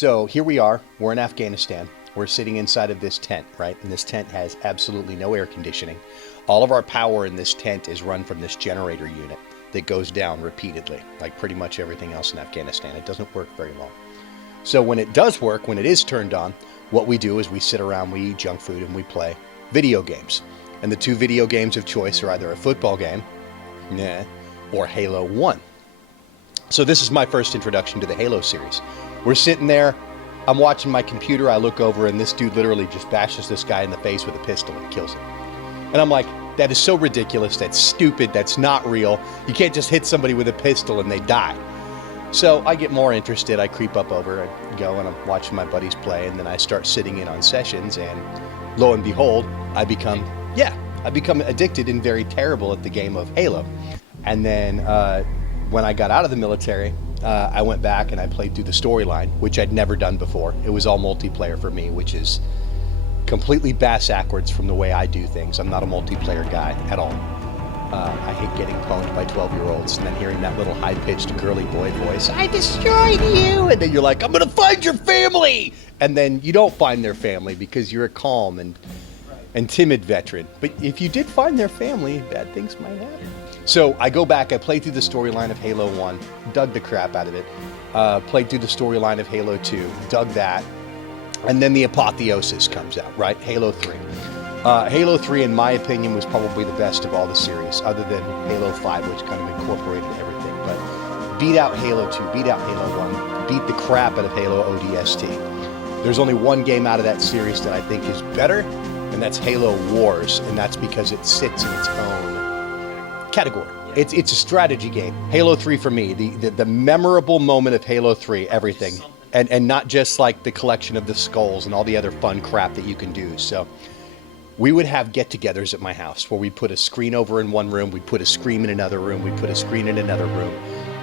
So here we are, we're in Afghanistan. We're sitting inside of this tent, right? And this tent has absolutely no air conditioning. All of our power in this tent is run from this generator unit that goes down repeatedly, like pretty much everything else in Afghanistan. It doesn't work very long. So when it does work, when it is turned on, what we do is we sit around, we eat junk food, and we play video games. And the two video games of choice are either a football game, or Halo 1. So this is my first introduction to the Halo series. We're sitting there, I'm watching my computer, I look over, and this dude literally just bashes this guy in the face with a pistol and kills him. And I'm like, that is so ridiculous, that's stupid, that's not real. You can't just hit somebody with a pistol and they die. So I get more interested, I creep up over and go, and I'm watching my buddies play, and then I start sitting in on sessions, and lo and behold, I become addicted and very terrible at the game of Halo. And then when I got out of the military, I went back and I played through the storyline, which I'd never done before. It was all multiplayer for me, which is completely bass-ackwards from the way I do things. I'm not a multiplayer guy at all. I hate getting pwned by 12-year-olds and then hearing that little high-pitched girly boy voice, "I destroyed you!" And then you're like, "I'm gonna find your family!" And then you don't find their family because you're a calm and timid veteran. But if you did find their family, bad things might happen. So I go back, I played through the storyline of Halo 1, dug the crap out of it. Played through the storyline of Halo 2, dug that. And then the apotheosis comes out, right? Halo 3. Halo 3, in my opinion, was probably the best of all the series, other than Halo 5, which kind of incorporated everything. But beat out Halo 2, beat out Halo 1, beat the crap out of Halo ODST. There's only one game out of that series that I think is better, and that's Halo Wars, and that's because it sits in its own category. It's a strategy game. Halo 3 for me, the memorable moment of Halo 3, everything. And not just like the collection of the skulls and all the other fun crap that you can do. So we would have get-togethers at my house where we'd put a screen over in one room, we'd put a screen in another room, we'd put a screen in another room,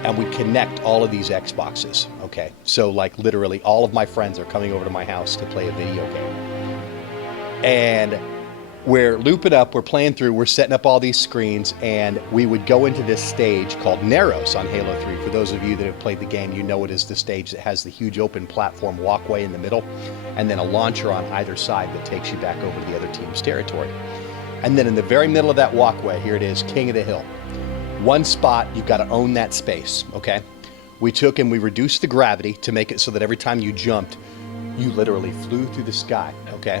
and we'd connect all of these Xboxes, okay? So like literally all of my friends are coming over to my house to play a video game. And we're looping up, we're playing through, we're setting up all these screens, and we would go into this stage called Narrows on Halo 3. For those of you that have played the game, you know it is the stage that has the huge open platform walkway in the middle, and then a launcher on either side that takes you back over to the other team's territory. And then in the very middle of that walkway, here it is, King of the Hill. One spot, you've got to own that space, okay? We took and we reduced the gravity to make it so that every time you jumped, you literally flew through the sky, okay?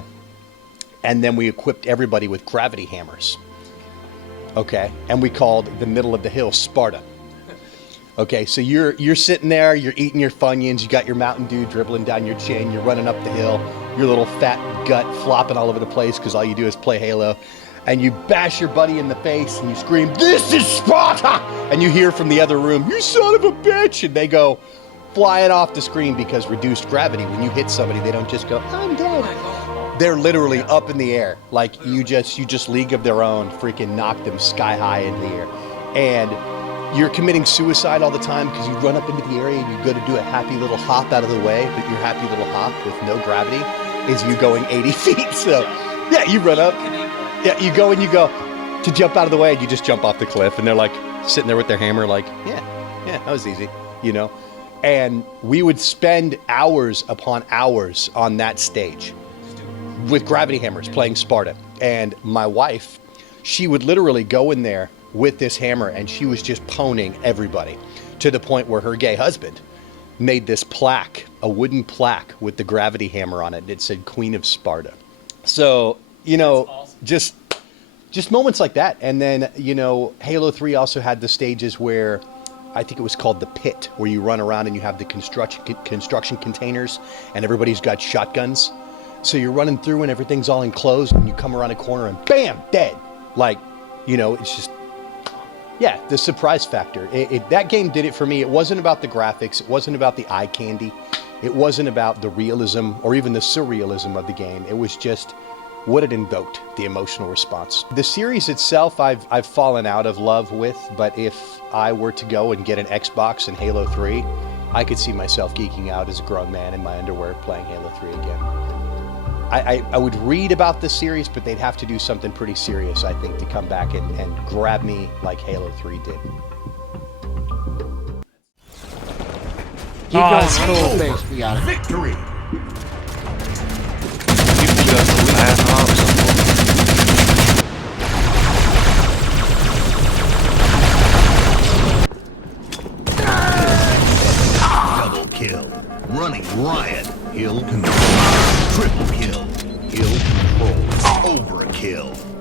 And then we equipped everybody with gravity hammers, okay? And we called the middle of the hill Sparta. Okay, so you're sitting there, you're eating your Funyuns, you got your Mountain Dew dribbling down your chin, you're running up the hill, your little fat gut flopping all over the place because all you do is play Halo, and you bash your buddy in the face and you scream, "This is Sparta!" And you hear from the other room, "You son of a bitch!" And they go flying off the screen because reduced gravity, when you hit somebody, they don't just go, "I'm dead." They're literally up in the air, like you just League of Their Own, freaking knock them sky high in the air. And you're committing suicide all the time because you run up into the area and you go to do a happy little hop out of the way, but your happy little hop with no gravity is you going 80 feet. So yeah, you run up, yeah, you go to jump out of the way and you just jump off the cliff, and they're like sitting there with their hammer like, yeah, that was easy, you know? And we would spend hours upon hours on that stage with gravity hammers playing Sparta. And my wife, she would literally go in there with this hammer and she was just pwning everybody to the point where her gay husband made this plaque, a wooden plaque with the gravity hammer on it, and it said Queen of Sparta. So, you know, awesome. just moments like that. And then, you know, Halo 3 also had the stages where I think it was called the pit, where you run around and you have the construction containers and everybody's got shotguns. So you're running through and everything's all enclosed, and you come around a corner and bam, dead. Like, you know, it's just, yeah, the surprise factor. That game did it for me. It wasn't about the graphics. It wasn't about the eye candy. It wasn't about the realism or even the surrealism of the game. It was just what it invoked, the emotional response. The series itself, I've fallen out of love with, but if I were to go and get an Xbox and Halo 3, I could see myself geeking out as a grown man in my underwear playing Halo 3 again. I would read about the series, but they'd have to do something pretty serious, I think, to come back and grab me like Halo 3 did. Keep going. it's Run a little over. face. We got it. Victory. People got the last option. Double kill. Running riot. Hill control. Triple kill. Hill control. Overkill.